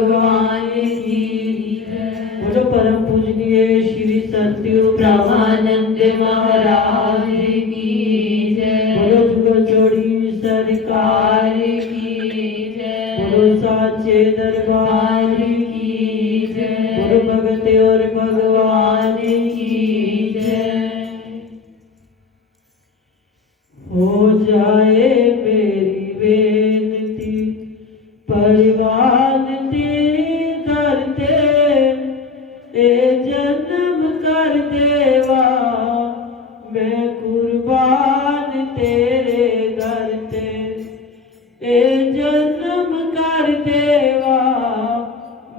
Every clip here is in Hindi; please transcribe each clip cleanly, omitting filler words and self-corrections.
भगवान की बोलो परम पूजनीय श्री सतगुरु ब्रह्मानंद महाराज की जय। बोलो जुगल जोड़ी सरकार की जय। बोलो साचे दरबार की जय। बोलो भगत और भगवान की जय। हो जाए मेरी बेनती परिवान तेरे दर ते, ए जन्म कर देवा मैं कुर्बान तेरे दर ते, ए जन्म कर देवा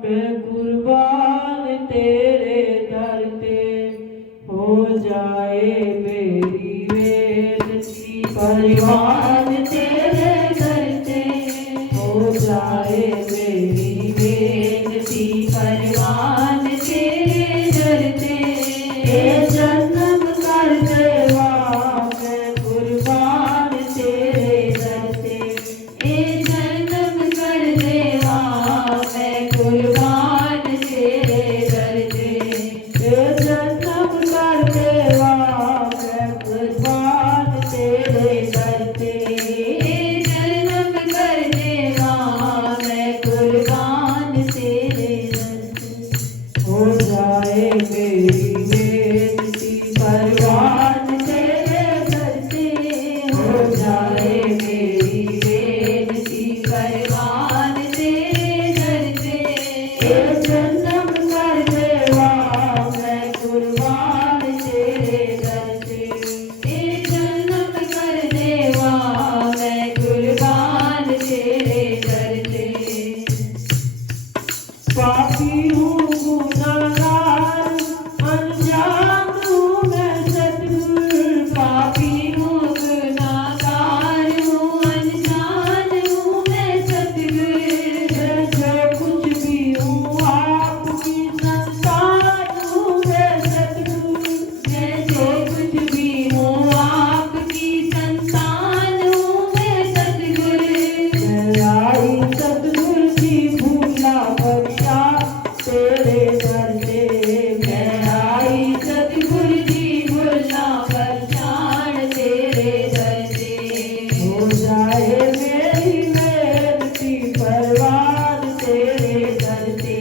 मैं कुर्बान तेरे दर ते। हो जाए मेरी बेनती परिवान तेरे दर ते, हो जाए मेरी बेनती परवान तेरे दर ते, ए जन्म कर देवा मैं कुर्बान तेरे दर ते, ए जन्म कर देवा मैं कुर्बान तेरे दर ते, ए जन्म कर देवा मैं कुर्बान तेरे दर ते, ए जन्म कर देवा मैं कुर्बान तेरे दर ते। हो जाए मेरी बेनती परवान तेरे दर ते, हो जाए मेरी बेनती परवान तेरे दर ते, ए जन्म कर देवा मैं कुर्बान तेरे दर ते, ए जन्म कर देवा मैं कुर्बान तेरे दर ते। पापी हूँ गुनाहगार अनजान हूँ मैं सतगुर, पापी हूँ गुनाहगार हूँ अनजान हूँ मैं सतगुर, मैं जो कुछ भी हूँ आपकी संतान हूँ मैं सतगुर, मैं जो कुछ भी हूँ आपकी संतान हूँ मैं सतगुर। मैं आई सतगुर की भूला बख्शा तेरे दर ते, मैं आई सतगुर की भूला बख्शान तेरे दर ते। हो जाए मेरी बेनती परवान तेरे दर ते,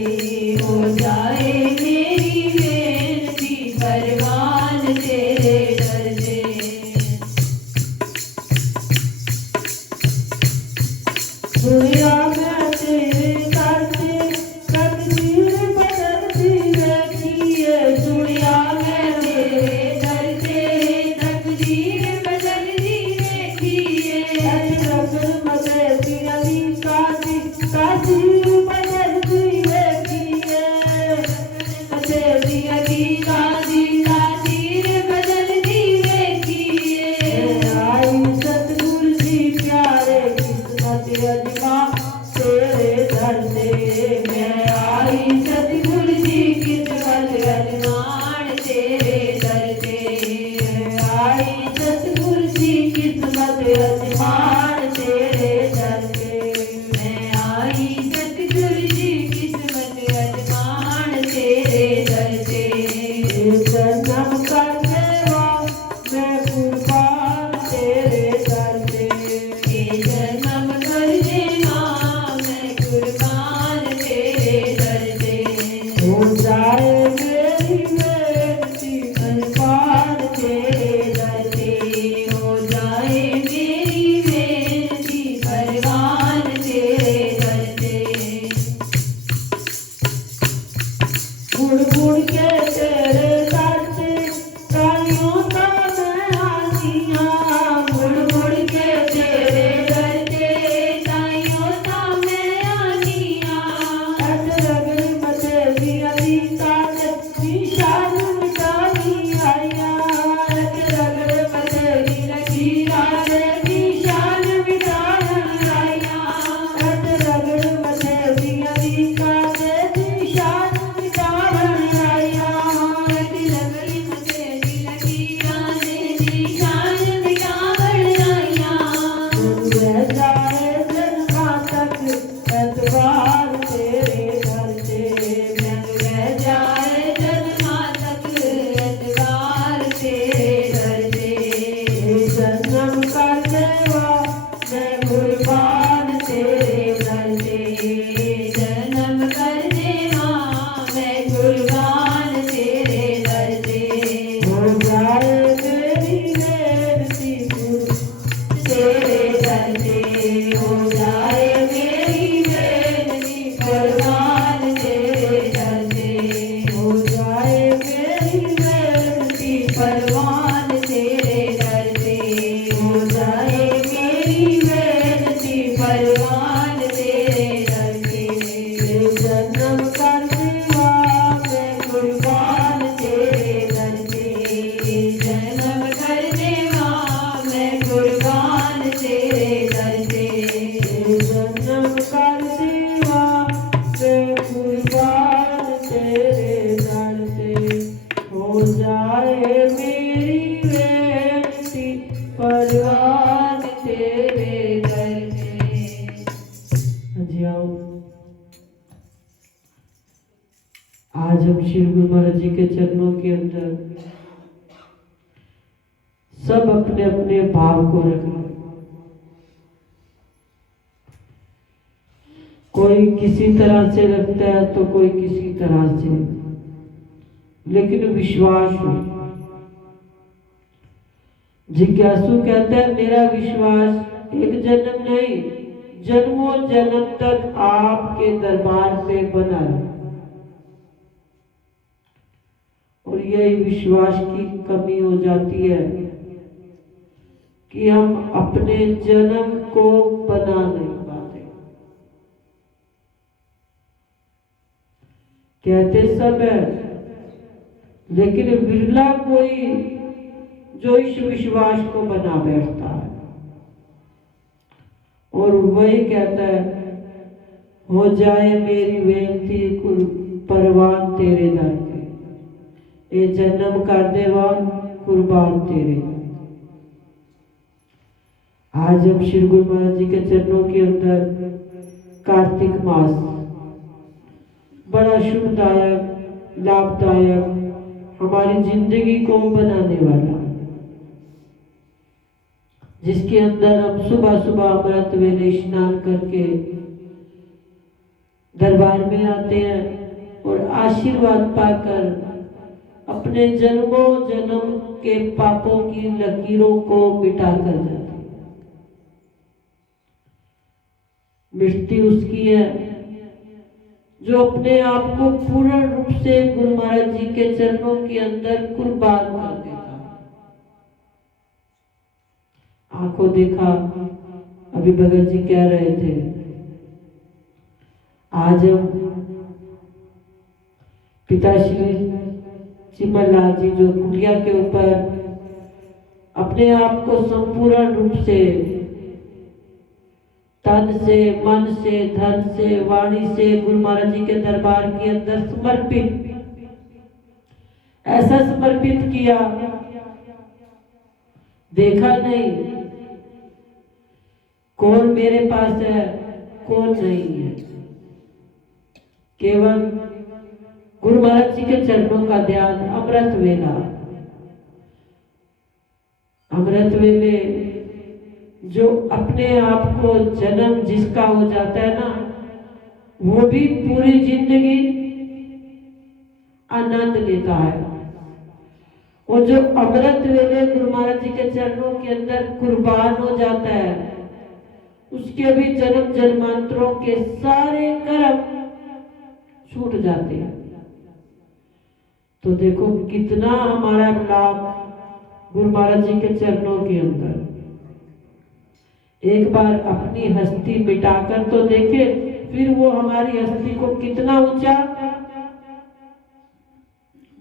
हो जाए मेरी बेनती परवान तेरे दर ते। दुनिया में तेरे दर से तकदीर बदलती रहती है, दुनिया में तेरे दर से तकदीर बदलती रहती है, अजरक मदती अली काजी तकदीर बदलती रहती है, मदती अली काजी तकदीर बदलती रहती है। आई सतगुरु जी प्यारे किस्मत अजमा तेरे दर ते, मैं आई सतगुरु जी किस्मत अजमान तेरे दर ते, मैं आई सतगुरु जी किस्मत अजमान तेरे दर ते, मैं आई सतगुरु जी किस्मत अजमान तेरे दर ते। जन्म कर देवा मैं कुर्बान तेरे दर ते, ए जन्म कर देवा मैं कुर्बान तेरे आज हम श्री गुरु महाराज जी के चरणों के अंदर सब अपने अपने भाव को रखें। कोई किसी तरह से रखता है तो कोई किसी तरह से, लेकिन विश्वास हो। जिज्ञासु कहता है मेरा विश्वास एक जन्म नहीं, जन्मों जन्म तक आपके दरबार पे बना है। और यही विश्वास की कमी हो जाती है कि हम अपने जन्म को बना नहीं पाते। कहते सब है, लेकिन बिरला कोई जो इस विश्वास को बना बैठता है। और वही कहता है, हो जाए मेरी बेनती परवान तेरे दर पे, ये जन्म कर देवान कुर्बान तेरे दर। आज हम श्री गुरु महाराज जी के चरणों के अंदर कार्तिक मास बड़ा शुभदायक, लाभदायक, हमारी जिंदगी को बनाने वाला, जिसके अंदर हम सुबह सुबह अमृत वेले स्नान करके दरबार में आते हैं और आशीर्वाद पाकर अपने जन्मों जन्म के पापों की लकीरों को मिटा कर जाते हैं। मिटती उसकी है जो अपने आप को पूर्ण रूप से गुरु महाराज जी के चरणों के अंदर कुर्बान कर देता है। आंखों देखा, अभी भगत जी कह रहे थे, आज हम पिताश्री चिमनलाल जी जो कुटिया के ऊपर अपने आप को संपूर्ण रूप से तन से, मन से, धन से, वाणी से गुरु महाराज जी के दरबार के अंदर समर्पित, ऐसा समर्पित किया, देखा नहीं कौन मेरे पास है कौन नहीं है। केवल गुरु महाराज जी के चरणों का ध्यान, अमृत वेला, अमृत वेले जो अपने आप को जन्म जिसका हो जाता है ना, वो भी पूरी जिंदगी आनंद लेता है। और जो अमृत वेले गुरु महाराज जी के चरणों के अंदर कुर्बान हो जाता है, उसके भी जन्म जन्मांतरों के सारे कर्म छूट जाते हैं। तो देखो कितना हमारा लाभ गुरु महाराज जी के चरणों के अंदर। एक बार अपनी हस्ती मिटाकर तो देखे, फिर वो हमारी हस्ती को कितना ऊंचा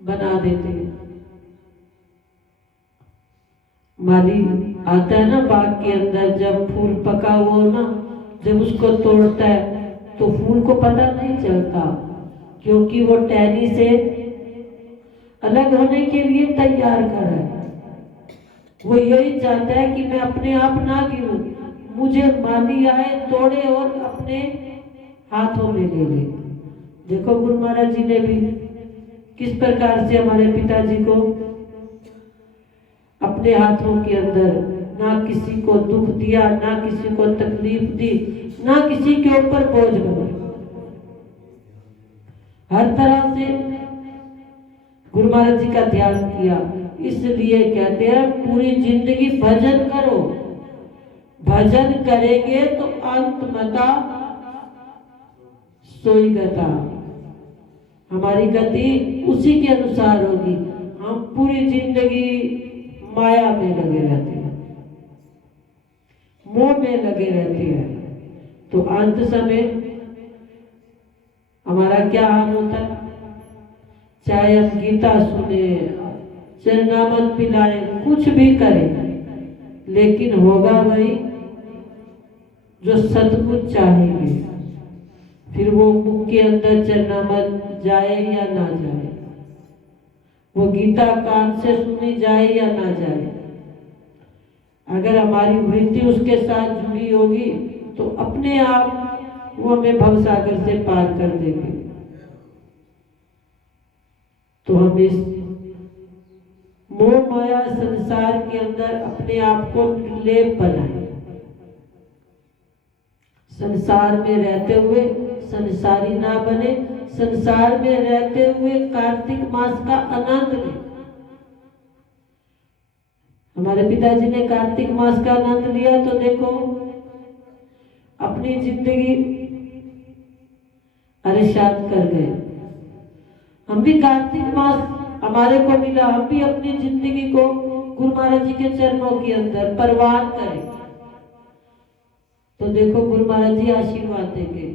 बना देते हैं। माली आता है ना बाग के अंदर, जब फूल पका हुआ ना, जब उसको तोड़ता है तो फूल को पता नहीं चलता, क्योंकि वो टहनी से अलग होने के लिए तैयार कर है। वो यही चाहता है कि मैं अपने आप ना गिरूं, मुझे माली आए, तोड़े और अपने हाथों में ले ले। देखो गुरु महाराज जी ने भी किस प्रकार से हमारे पिताजी को अपने हाथों के अंदर ना किसी को दुख दिया, ना किसी को तकलीफ दी, ना किसी के ऊपर बोझ बना। हर तरह से गुरु महाराज जी का ध्यान किया। इसलिए कहते हैं पूरी जिंदगी भजन करो, भजन करेंगे तो अंत मता सोई गता, हमारी गति उसी के अनुसार होगी। हम पूरी जिंदगी माया में लगे रहते हैं, मोह में लगे रहते हैं, तो अंत समय हमारा क्या हाल होता है? चाहे हम गीता सुने, चरणामृत पिलाए, कुछ भी करें, लेकिन होगा वही जो सतगुरु चाहेंगे। फिर वो मुख के अंदर चरणामृत जाए या ना जाए, वो गीता कान से सुनी जाए या ना जाए, अगर हमारी वृत्ति उसके साथ जुड़ी होगी तो अपने आप वो हमें भवसागर से पार कर देंगे। तो हम इस मोह माया संसार के अंदर अपने आप को निर्लेप बनाए, संसार में रहते हुए संसारी ना बने, संसार में रहते हुए कार्तिक मास का आनंद लें। हमारे पिताजी ने कार्तिक मास का आनंद लिया तो देखो अपनी जिंदगी अरिशाद कर गए। हम भी कार्तिक मास हमारे को मिला, हम भी अपनी जिंदगी को गुरु महाराज जी के चरणों के अंदर परवान करें तो देखो गुरु महाराज जी आशीर्वाद देंगे,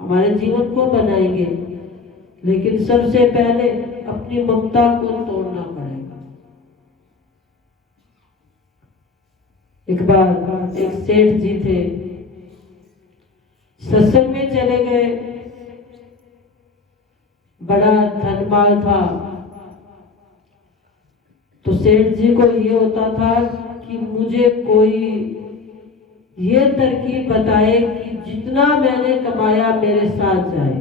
हमारे जीवन को बनाएंगे। लेकिन सबसे पहले अपनी ममता को तोड़ना पड़ेगा। एक बार एक सेठ जी थे, सत्संग में चले गए, बड़ा धनमाल था। तो सेठ जी को ये होता था कि मुझे कोई ये तरकीब बताए कि जितना मैंने कमाया मेरे साथ जाए।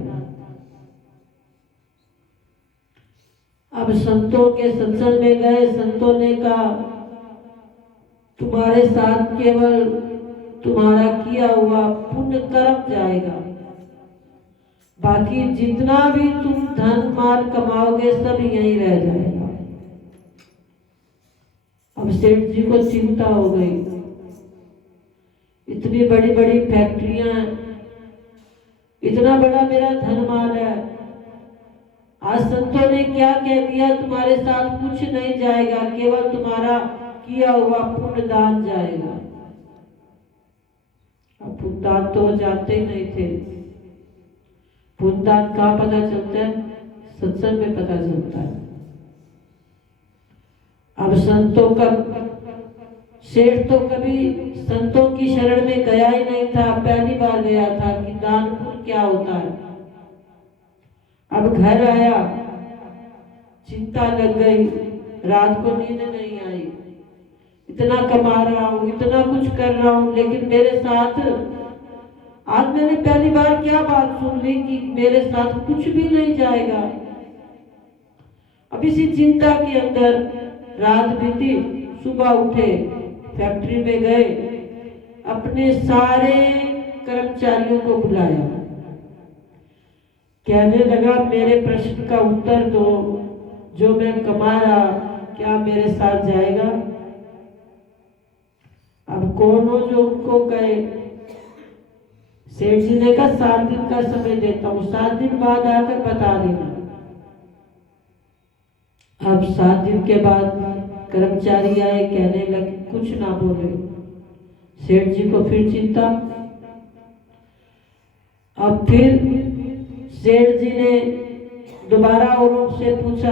अब संतों के सत्संग में गए, संतों ने कहा तुम्हारे साथ केवल तुम्हारा किया हुआ पुण्य कर्म जाएगा, बाकी जितना भी तुम धन माल कमाओगे सब यहीं रह जाएगा। अब सेठ जी को चिंता हो गई, इतनी बड़ी बड़ी फैक्ट्रियां, इतना बड़ा मेरा धन माल है, आज संतों ने क्या कह दिया तुम्हारे साथ कुछ नहीं जाएगा, केवल तुम्हारा किया हुआ पुण्य दान जाएगा। अब पुण्य दान तो जानते ही नहीं थे। पुण्य दान कहाँ पता चलता है? सत्संग में पता चलता है। अब संतों का सेठ तो कभी संतों की शरण में गया ही नहीं था, पहली बार गया था कि दान पुण्य क्या होता है। अब घर आया, चिंता लग गई, रात को नींद नहीं आई, इतना कमा रहा हूँ, इतना कुछ कर रहा हूँ, लेकिन मेरे साथ आज मैंने पहली बार क्या बात सुन ली कि मेरे साथ कुछ भी नहीं जाएगा। अब इसी चिंता के अंदर रात बीती, सुबह उठे, फैक्ट्री में गए, अपने सारे कर्मचारियों को बुलाया, कहने लगा मेरे प्रश्न का उत्तर दो, जो मैं कमा रहा क्या मेरे साथ जाएगा? अब कौन हो जो उनको कहे? सेठ जी ने कहा 7 दिन का समय देता हूँ, 7 दिन बाद आकर बता देना। अब 7 दिन के बाद कर्मचारी आए, कहने लगे कुछ ना बोले। सेठ जी को फिर चिंता। अब फिर सेठ जी ने दोबारा औरों से पूछा,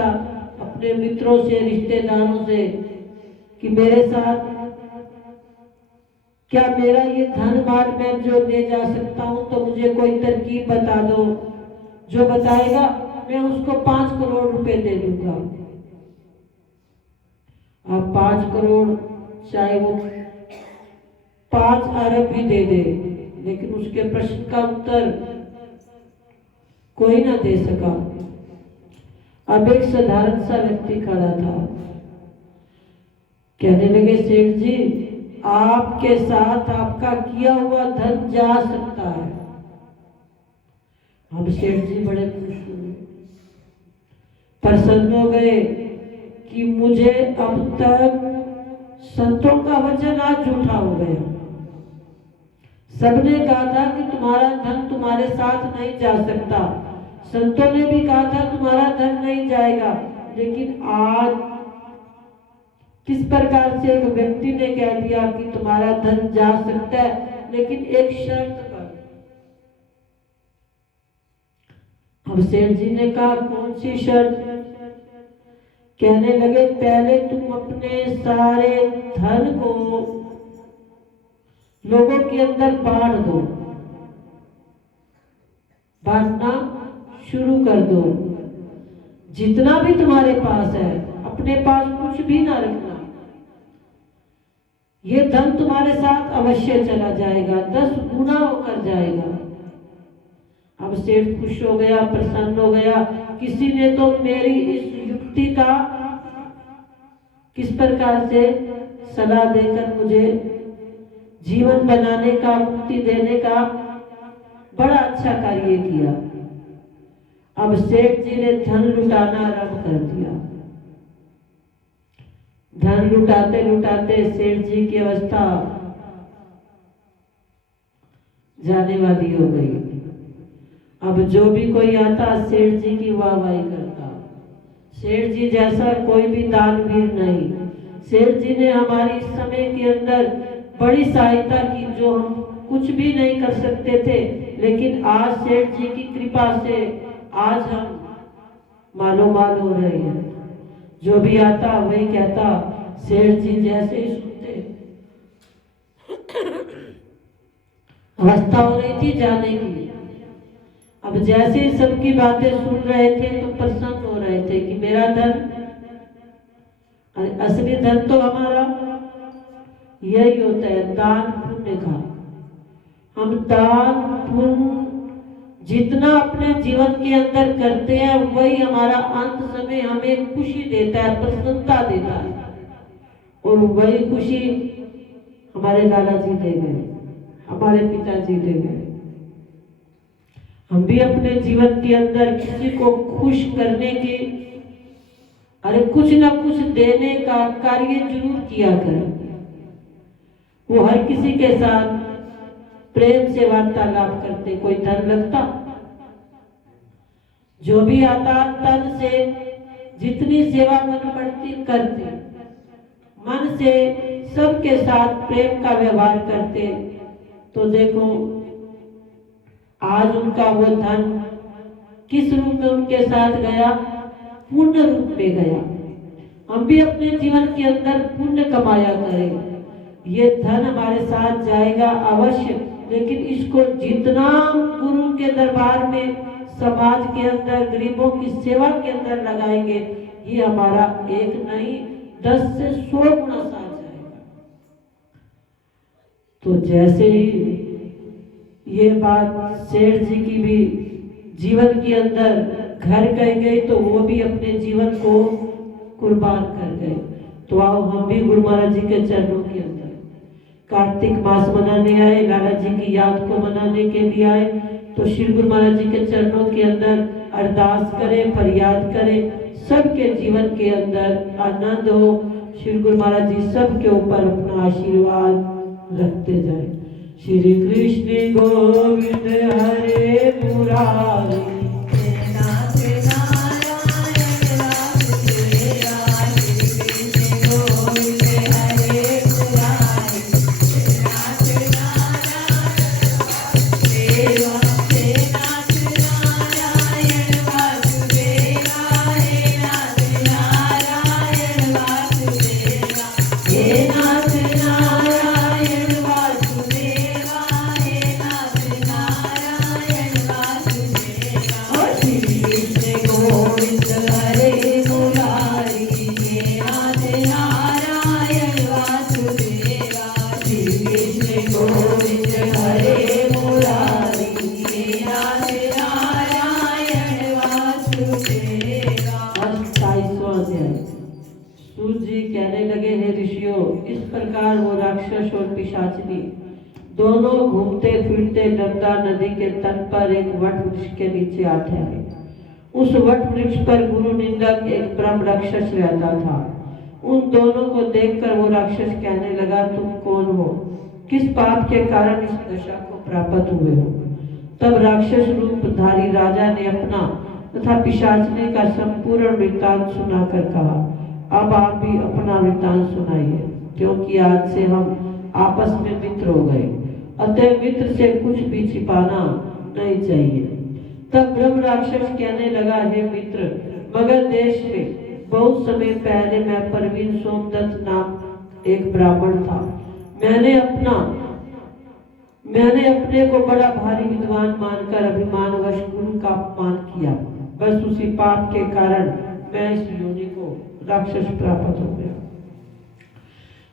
अपने मित्रों से, रिश्तेदारों से, कि मेरे साथ क्या मेरा ये धन माल मैं जो ले जा सकता हूं, तो मुझे कोई तरकीब बता दो, जो बताएगा मैं उसको 5 करोड़ रुपए दे दूंगा। अब 5 करोड़ चाहे वो 5 अरब भी दे दे, लेकिन उसके प्रश्न का उत्तर कोई ना दे सका। अब एक साधारण सा व्यक्ति खड़ा था, कहने लगे सेठ जी आपके साथ आपका किया हुआ धन जा सकता है। अब सेठ जी बड़े खुश हुए, प्रसन्न हो गए कि मुझे अब तक संतों का वचन आज झूठा हो गया। सबने कहा था कि तुम्हारा धन तुम्हारे साथ नहीं जा सकता, संतों ने भी कहा था तुम्हारा धन नहीं जाएगा, लेकिन आज किस प्रकार से एक व्यक्ति ने कह दिया कि तुम्हारा धन जा सकता है, लेकिन एक शर्त पर। अब सेठ जी ने कहा कौन सी शर्त? कहने लगे पहले तुम अपने सारे धन को लोगों के अंदर बांट दो, बांटना शुरू कर दो, जितना भी तुम्हारे पास है अपने पास कुछ भी ना रखना, ये धन तुम्हारे साथ अवश्य चला जाएगा, 10 गुना होकर जाएगा। अब सेठ खुश हो गया, प्रसन्न हो गया। किसी ने तो मेरी इस युक्ति का किस प्रकार से सलाह देकर मुझे जीवन बनाने का, मुक्ति देने का बड़ा अच्छा कार्य किया। अब सेठ जी ने धन लुटाना आरंभ कर दिया। धन लुटाते लुटाते सेठ जी की अवस्था जाने वाली हो गई। अब जो भी कोई आता सेठ जी की वाहवाही करता। सेठ जी जैसा कोई भी दानवीर नहीं। सेठ जी ने हमारी इस समय के अंदर बड़ी सहायता की, जो हम कुछ भी नहीं कर सकते थे, लेकिन आज सेठ जी की कृपा से आज हम मालो माल हो रहे हैं। जो भी आता वही कहता, सेठ जी जैसे ही सुनते अवस्था हो रही थी जाने की। अब जैसे ही सबकी बातें सुन रहे थे तो प्रसन्न हो रहे थे कि मेरा धन, असली धन तो हमारा यही होता है, दान पुण्य का। हम दान पुण्य जितना अपने जीवन के अंदर करते हैं वही हमारा अंत समय हमें खुशी देता है, प्रसन्नता देता है। और वही खुशी हमारे लाला जी दे गए, हमारे पिताजी दे गए। हम भी अपने जीवन के अंदर किसी को खुश करने की, अरे कुछ ना कुछ देने का कार्य जरूर किया करें। वो हर किसी के साथ प्रेम से वार्तालाप करते, कोई धन लगता, जो भी आता तन से जितनी सेवा मन पड़ती करते, मन से सबके साथ प्रेम का व्यवहार करते। तो देखो आज उनका वो धन किस रूप में उनके साथ गया, पुण्य रूप में गया। हम भी अपने जीवन के अंदर पुण्य कमाया करें। ये धन हमारे साथ जाएगा अवश्य, लेकिन इसको जितना गुरु के दरबार में, समाज के अंदर, गरीबों की सेवा के अंदर लगाएंगे, ये हमारा एक नहीं 10 से 100 गुना साथ जाएगा। तो जैसे ही ये बात सेठ जी की भी जीवन के अंदर घर कह गई, तो वो भी अपने जीवन को कुर्बान कर गए। तो आओ हम भी गुरु महाराज जी के चरणों के अंदर कार्तिक मास मनाने आए, लाला जी की याद को मनाने के लिए आए। तो श्री गुरु महाराज जी के चरणों के अंदर अरदास करें, फरियाद करें, सबके जीवन के अंदर आनंद हो। श्री गुरु महाराज जी सबके ऊपर अपना आशीर्वाद रखते जाए। श्री कृष्ण गोविंद हरे मुरारी, दोनों घूमते फिरते नर्मदा नदी के तट पर एक वट वृक्ष के नीचे आ ठहरे। उस वट वृक्ष पर गुरु निंदक एक ब्रह्म राक्षस रहता था। उन दोनों को देखकर वो राक्षस कहने लगा, तुम कौन हो, किस पाप के कारण इस दशा को प्राप्त हुए हो। तब राक्षस रूपधारी राजा ने अपना तथा पिशाचने का संपूर्ण वृत्तांत सुनाकर कहा, अब आप भी अपना वृत्तांत सुनाइए, क्योंकि आज से हम आपस में मित्र हो गए, अतः मित्र से कुछ भी छिपाना नहीं चाहिए। तब ब्रह्म राक्षस कहने लगा, हे मित्र, मगध देश में बहुत समय पहले मैं परवीन सोमदत्त नाम एक ब्राह्मण था। मैंने अपने को बड़ा भारी विद्वान मानकर अभिमानवश गुरु का अपमान किया। बस उसी पाप के कारण मैं इस योनि को राक्षस प्राप्त हो गया।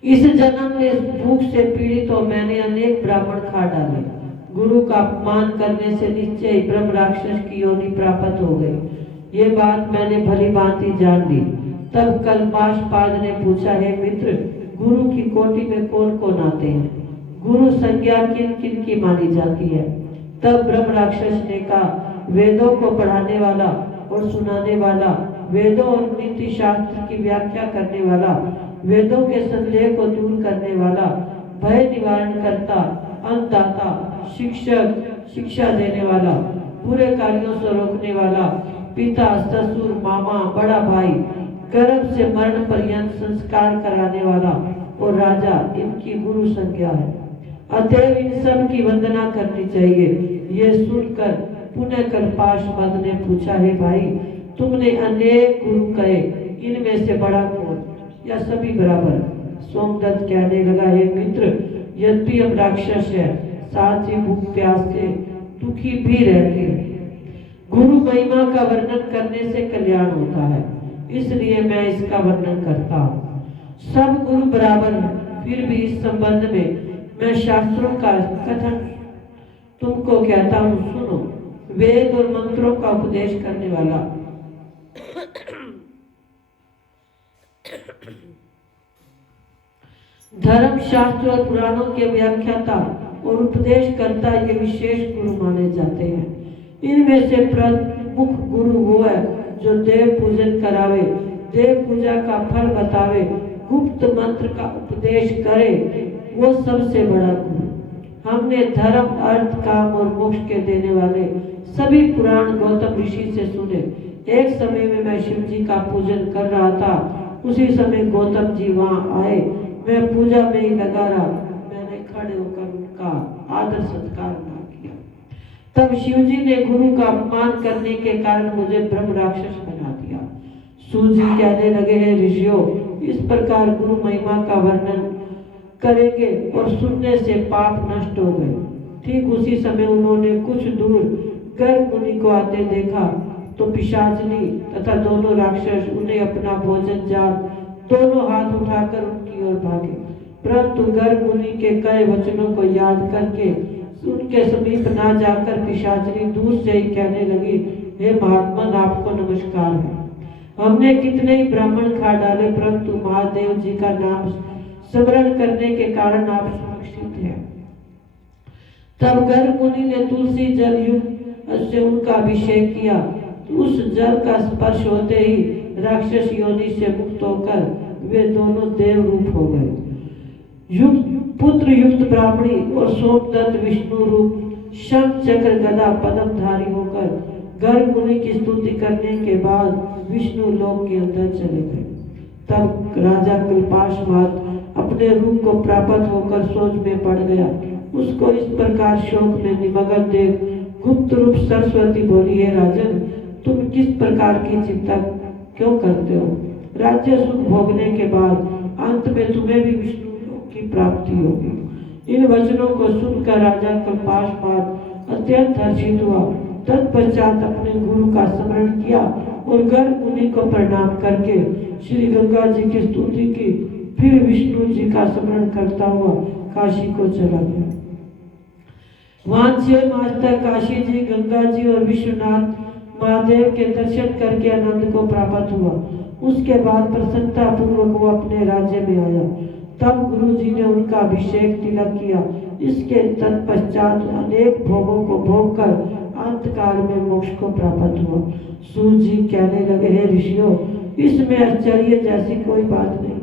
इस जन्म में भूख से पीड़ित हो मैंने अनेक ब्राह्मण खा डाले, गुरु का अपमान करने से निश्चय ही ब्रह्म राक्षस की योनि प्राप्त हो गई। ये बात मैंने भली भांति जान ली। तब कल्पाशपाद ने पूछा, हे मित्र, गुरु की कोटि में कौन कौन आते हैं? गुरु संज्ञा किन किन की मानी जाती है? तब ब्रह्म राक्षस ने कहा, वेदों को पढ़ाने वाला और सुनाने वाला, वेदों और नीति शास्त्र की व्याख्या करने वाला, वेदों के संदेह को दूर करने वाला, भय निवारण करता, अन्नदाता, शिक्षक, शिक्षा देने वाला, बुरे कार्यों से रोकने वाला, पिता, ससुर, मामा, बड़ा भाई, गर्भ से मरण पर्यंत संस्कार कराने वाला और राजा, इनकी गुरु संज्ञा है। अतएव इन सब की वंदना करनी चाहिए। ये सुनकर पुनः कल्पाशपाद ने पूछा, हे भाई, तुमने अनेक गुरु कहे, इनमें से बड़ा कौन या सभी बराबर? सोमदत्त कहने लगा, हे मित्र, यद्यपि हम राक्षस है, साथ ही भूख प्यास से दुखी भी रहते हैं। गुरु महिमा का वर्णन करने से कल्याण होता है, इसलिए मैं इसका वर्णन करता हूँ। सब गुरु बराबर हैं, फिर भी इस संबंध में मैं शास्त्रों का कथन तुमको कहता हूँ, सुनो। वेद और मंत्रों का उपदेश करने वाला, धर्म शास्त्र और पुराणों के व्याख्याता और उपदेश करता, ये विशेष गुरु माने जाते हैं। इनमें से प्रमुख गुरु वो है जो देव पूजन करावे, देव पूजा का फल बतावे, गुप्त मंत्र का उपदेश करे, वो सबसे बड़ा गुरु। हमने धर्म, अर्थ, काम और मोक्ष के देने वाले सभी पुराण गौतम ऋषि से सुने। एक समय में मैं शिव जी का पूजन कर रहा था, उसी समय गौतम जी वहाँ आए। मैं पूजा में ही लगा रहा, मैंने खड़े होकर उनका आदर सत्कार ना किया। तब शिव जी ने गुरु का अपमान करने के कारण मुझे ब्रह्म राक्षस बना दिया। शिव जी कहने लगे, हैं ऋषियों, इस प्रकार गुरु महिमा का वर्णन करेंगे और सुनने से पाप नष्ट हो गए। ठीक उसी समय उन्होंने कुछ दूर गर्ग मुनि को आते देखा तो पिशाचनी तथा दोनों राक्षस उन्हें अपना भोजन जाल दोनों हाथ उठाकर उनकी ओर भागे। परंतु गर्ग मुनि के कई वचनों को याद करके उनके समीप ना जाकर पिशाचनी दूर से ही कहने लगी, हे महात्मन, आपको नमस्कार है। हमने कितने ही ब्राह्मण खा डाले, परंतु महादेव जी का नाम स्मरण करने के कारण आप सुरक्षित हैं। तब गर्ग मुनि ने तुलसी जल युक्त से उनका अभिषेक किया। उस जल का स्पर्श होते ही राक्षस योनि से मुक्त होकर वे दोनों देव रूप हो गए। पुत्र युक्त ब्राह्मणी और सोमदत्त विष्णु रूप शंख चक्र गदा पद्मधारी होकर गर्ग मुनि की स्तुति करने के बाद विष्णु लोक के अंदर चले गए। तब राजा कल्पाशपाद अपने रूप को प्राप्त होकर सोच में पड़ गया। उसको इस प्रकार शोक में निमग्न देख गुप्त रूप सरस्वती बोली, है राजन, तुम किस प्रकार की चिंता क्यों करते हो? राज्य सुख भोगने के बाद अंत में तुम्हें भी विष्णु लोक की प्राप्ति होगी। इन वचनों को सुनकर राजा कल्पाशपाद अत्यंत हर्षित हुआ। तत्पश्चात अपने गुरु का स्मरण किया और गर्ग मुनि को प्रणाम करके श्री गंगा जी की स्तुति की। फिर विष्णु जी का स्मरण करता हुआ काशी को चला गया। वहां 6 मास तक काशी जी, गंगा जी और विश्वनाथ महादेव के दर्शन करके आनंद को प्राप्त हुआ। उसके बाद प्रसन्नता पूर्वक वो अपने राज्य में आया। तब गुरु जी ने उनका अभिषेक तिलक किया। इसके तत्पश्चात अनेक भोगों को भोग कर अंतकाल में मोक्ष को प्राप्त हुआ। सूर्य जी कहने लगे, हे ऋषियों, इसमें आश्चर्य जैसी कोई बात नहीं।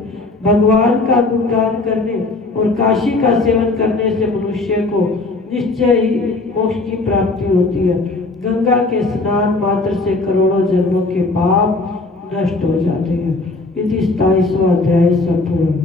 भगवान का गुणगान करने और काशी का सेवन करने से मनुष्य को निश्चय ही मोक्ष की प्राप्ति होती है। गंगा के स्नान मात्र से करोड़ों जन्मों के पाप नष्ट हो जाते हैं। इति 27वां अध्याय संपूर्ण।